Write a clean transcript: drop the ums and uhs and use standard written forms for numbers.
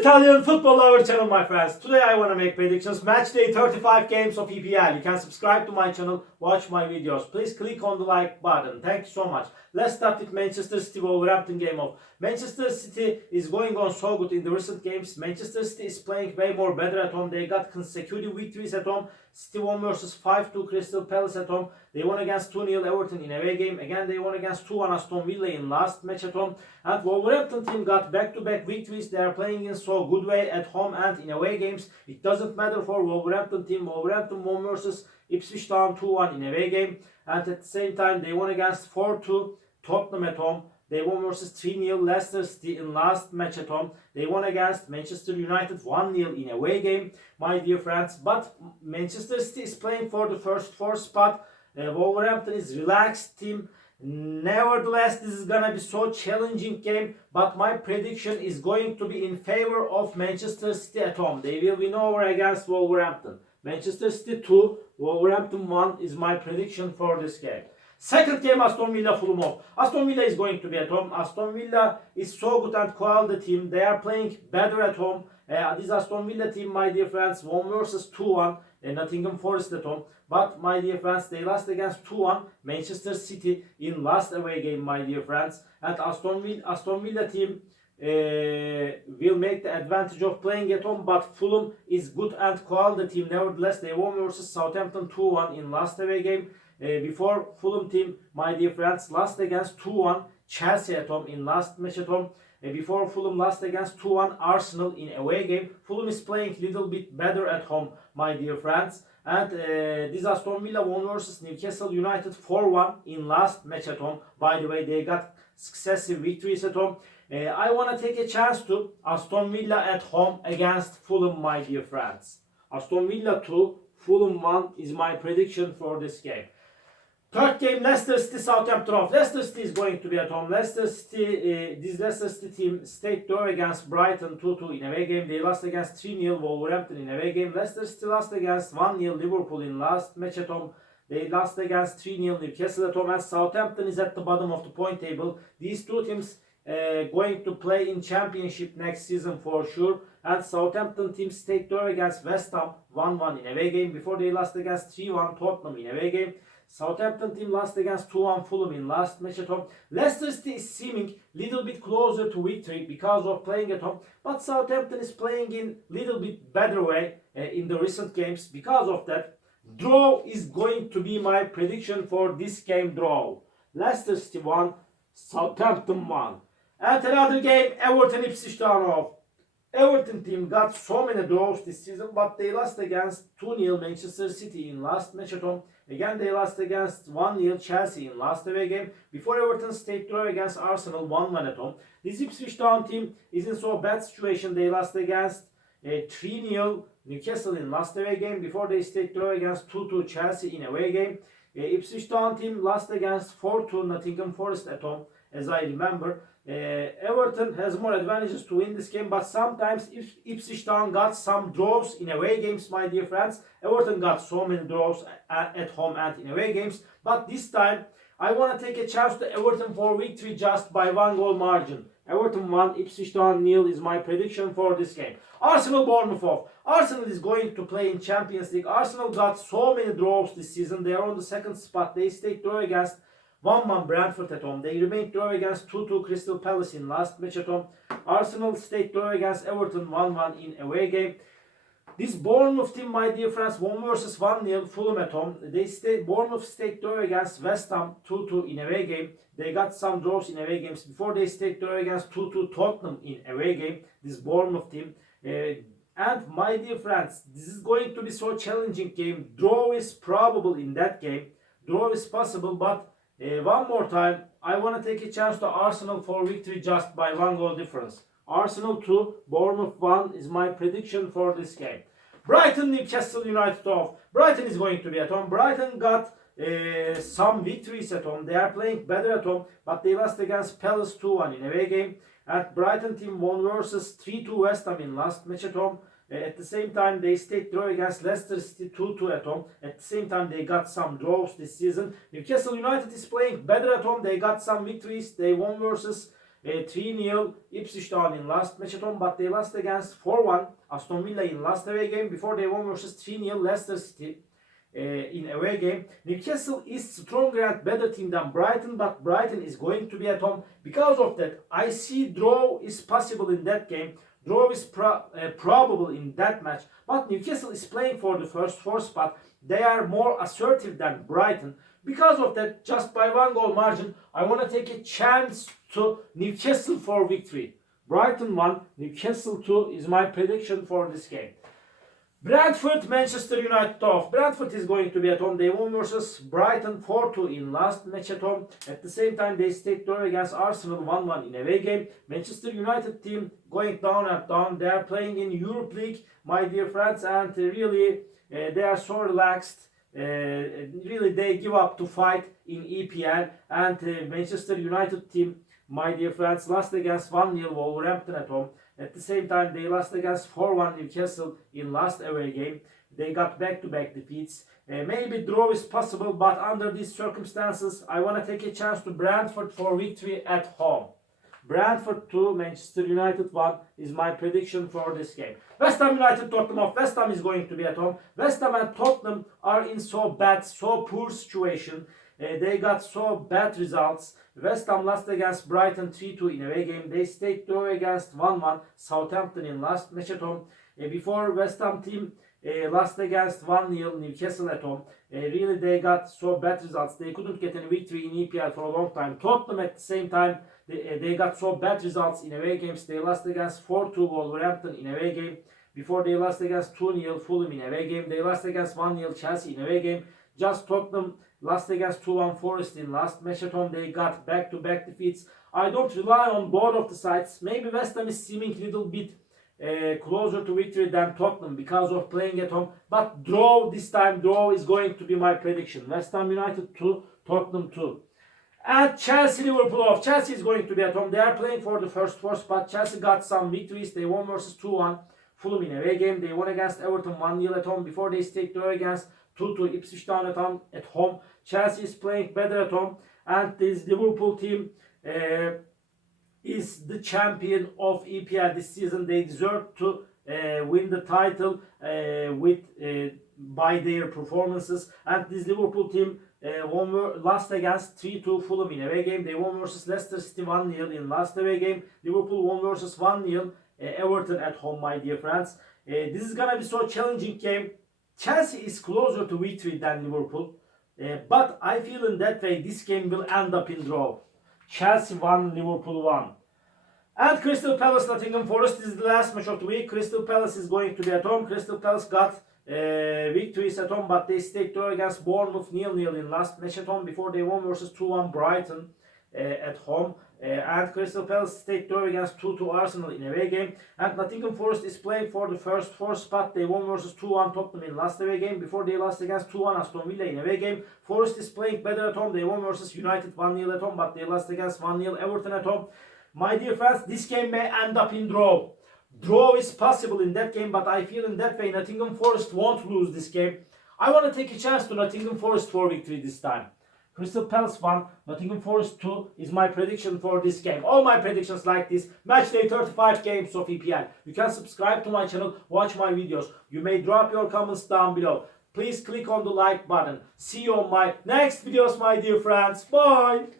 Italian football lover channel, my friends. Today I want to make predictions. Match day 35 games of EPL. You can subscribe to my channel, watch my videos. Please click on the like button. Thank you so much. Let's start with Manchester City Wolverhampton game of. Manchester City is going on so good in the recent games. Manchester City is playing way more better at home. They got consecutive victories at home. City won versus 5-2 Crystal Palace at home. They won against 2-0 Everton in away game. Again, they won against 2-1 Aston Villa in last match at home. And Wolverhampton team got back-to-back victories. They are playing in so good way at home and in away games. It doesn't matter for Wolverhampton team. Wolverhampton won versus Ipswich Town 2-1 in away game. And at the same time, they won against 4-2 Tottenham at home. They won versus 3-0 Leicester City in last match at home. They won against Manchester United 1-0 in away game, my dear friends. But Manchester City is playing for the first four spot. Wolverhampton is relaxed team. Nevertheless, this is gonna be so challenging game. But my prediction is going to be in favor of Manchester City at home. They will win over against Wolverhampton. Manchester City 2, Wolverhampton 1 is my prediction for this game. Second game, Aston Villa Fulham. Aston Villa is going to be at home. Aston Villa is so good and quality team. They are playing better at home. This Aston Villa team, my dear friends, won versus 2-1 Nottingham Forest at home. But my dear friends, they lost against 2-1 Manchester City in last away game, my dear friends. And Aston Villa team will make the advantage of playing at home, but Fulham is good and quality team. Nevertheless, they won versus Southampton 2-1 in last away game. Before Fulham team, my dear friends, lost against 2-1 Chelsea at home in last match at home. Before Fulham lost against 2-1 Arsenal in away game. Fulham is playing a little bit better at home, my dear friends. And this Aston Villa won versus Newcastle United 4-1 in last match at home. By the way, they got successive victories at home. I want to take a chance to Aston Villa at home against Fulham, my dear friends. Aston Villa 2, Fulham 1 is my prediction for this game. Third game, Leicester City Southampton off. Leicester City is going to be at home. Leicester City, this Leicester City team stayed draw against Brighton 2-2 in away game. They lost against 3-0 Wolverhampton in away game. Leicester City lost against 1-0 Liverpool in last match at home. They lost against 3-0 Newcastle at home. And Southampton is at the bottom of the point table. These two teams going to play in championship next season for sure. And Southampton team stayed draw against West Ham 1-1 in away game. Before they lost against 3-1 Tottenham in away game. Southampton team lost against 2-1 Fulham in last match at home. Leicester City is seeming little bit closer to victory because of playing at home. But Southampton is playing in little bit better way in the recent games. Because of that, draw is going to be my prediction for this game draw. Leicester City 1, Southampton 1. And another game, Everton Ipswich Town off. Everton team got so many draws this season, but they lost against 2-0 Manchester City in last match at home. Again, they lost against 1-0 Chelsea in last away game. Before Everton stayed draw against Arsenal 1-1 at home. This Ipswich Town team is in so bad situation. They lost against 3-0 Newcastle in last away game. Before they stayed draw against 2-2 Chelsea in away game. Ipswich Town team lost against 4-2 Nottingham Forest at home, as I remember. Everton has more advantages to win this game, but sometimes if Ipswich Town got some draws in away games, my dear friends. Everton got so many draws at home and in away games, but this time I want to take a chance to Everton for victory just by 1 goal margin. Everton 1, Ipswich Town 0 is my prediction for this game. Arsenal Bournemouth off. Arsenal is going to play in Champions League. Arsenal got so many draws this season. They are on the second spot. They stayed draw against 1-1 Bradford at home. They remained draw against 2-2 Crystal Palace in last match at home. Arsenal stayed draw against Everton 1-1 in away game. This Bournemouth team, my dear friends, won versus 1-0 Fulham at home. Bournemouth stayed draw against West Ham 2-2 in away game. They got some draws in away games. Before they stayed draw against 2-2 Tottenham in away game. This Bournemouth team. And my dear friends, this is going to be so challenging game. Draw is probable in that game. Draw is possible, but one more time, I want to take a chance to Arsenal for victory just by 1 goal difference. Arsenal 2, Bournemouth 1 is my prediction for this game. Brighton Newcastle United off. Brighton is going to be at home. Brighton got some victories at home. They are playing better at home, but they lost against Palace 2-1 in away game. And Brighton team won versus 3-2 West Ham in last match at home. At the same time, they stayed draw against Leicester City 2-2 at home. At the same time, they got some draws this season. Newcastle United is playing better at home. They got some victories. They won versus 3-0 Ipswich Town in last match at home, but they lost against 4-1 Aston Villa in last away game. Before they won versus 3-0 Leicester City in away game. Newcastle is stronger and better team than Brighton, but Brighton is going to be at home. Because of that, I see draw is possible in that game. Draw is probable in that match, but Newcastle is playing for the first four spot. They are more assertive than Brighton. Because of that, just by 1 goal margin, I want to take a chance to Newcastle for victory. Brighton 1, Newcastle 2 is my prediction for this game. Bradford, Manchester United off. Bradford is going to be at home. They won versus Brighton 4-2 in last match at home. At the same time, they stayed draw against Arsenal 1-1 in away game. Manchester United team going down and down. They are playing in Europe League, my dear friends, and really they are so relaxed. Really, they give up to fight in EPL. And Manchester United team, my dear friends, lost against 1-0 Wolverhampton at home. At the same time, they lost against 4-1 Newcastle in last away game. They got back-to-back defeats. Maybe draw is possible, but under these circumstances, I want to take a chance to Brentford for victory at home. Brentford 2, Manchester United 1 is my prediction for this game. West Ham United, Tottenham off. West Ham is going to be at home. West Ham and Tottenham are in so bad, so poor situation. They got so bad results. West Ham lost against Brighton 3-2 in away game. They stayed draw against 1-1 Southampton in last match at home. Before West Ham team lost against 1-0 Newcastle at home. Really, they got so bad results. They couldn't get any victory in EPL for a long time. Tottenham at the same time, they got so bad results in away games. They lost against 4-2 Wolverhampton in away game. Before they lost against 2-0 Fulham in away game. They lost against 1-0 Chelsea in away game. Just Tottenham lost against 2-1 Forest in last match at home. They got back-to-back defeats. I don't rely on both of the sides. Maybe West Ham is seeming a little bit closer to victory than Tottenham because of playing at home. But draw this time, draw is going to be my prediction. West Ham United 2, Tottenham 2. And Chelsea Liverpool off. Chelsea is going to be at home. They are playing for the first four spot. Chelsea got some victories. They won versus 2-1 Fulham in away game. They won against Everton 1-0 at home. Before they stayed draw against 2-2 Ipswich Town at home. Chelsea is playing better at home. And this Liverpool team is the champion of EPL this season. They deserve to win the title by their performances. And this Liverpool team lost against 3-2 Fulham in away game. They won versus Leicester City 1-0 in last away game. Liverpool won versus 1-0 Everton at home, my dear friends. This is gonna be so challenging game. Chelsea is closer to victory than Liverpool. But I feel in that way this game will end up in draw. Chelsea 1, Liverpool 1. And Crystal Palace, Nottingham Forest is the last match of the week. Crystal Palace is going to be at home. Crystal Palace got victories at home, but they stayed draw against Bournemouth 0-0 in last match at home before they won versus 2-1 Brighton at home. And Crystal Palace stayed draw against 2-2 Arsenal in away game. And Nottingham Forest is playing for the first four spot. They won versus 2-1 Tottenham in last away game before they lost against 2-1 Aston Villa in away game. Forest is playing better at home. They won versus United 1-0 at home, but they lost against 1-0 Everton at home. My dear friends, this game may end up in draw. Draw is possible in that game, but I feel in that way Nottingham Forest won't lose this game. I want to take a chance to Nottingham Forest for victory this time. Crystal Palace 1, Nottingham Forest 2 is my prediction for this game. All my predictions like this. Match day 35 games of EPL. You can subscribe to my channel, watch my videos. You may drop your comments down below. Please click on the like button. See you on my next videos, my dear friends. Bye!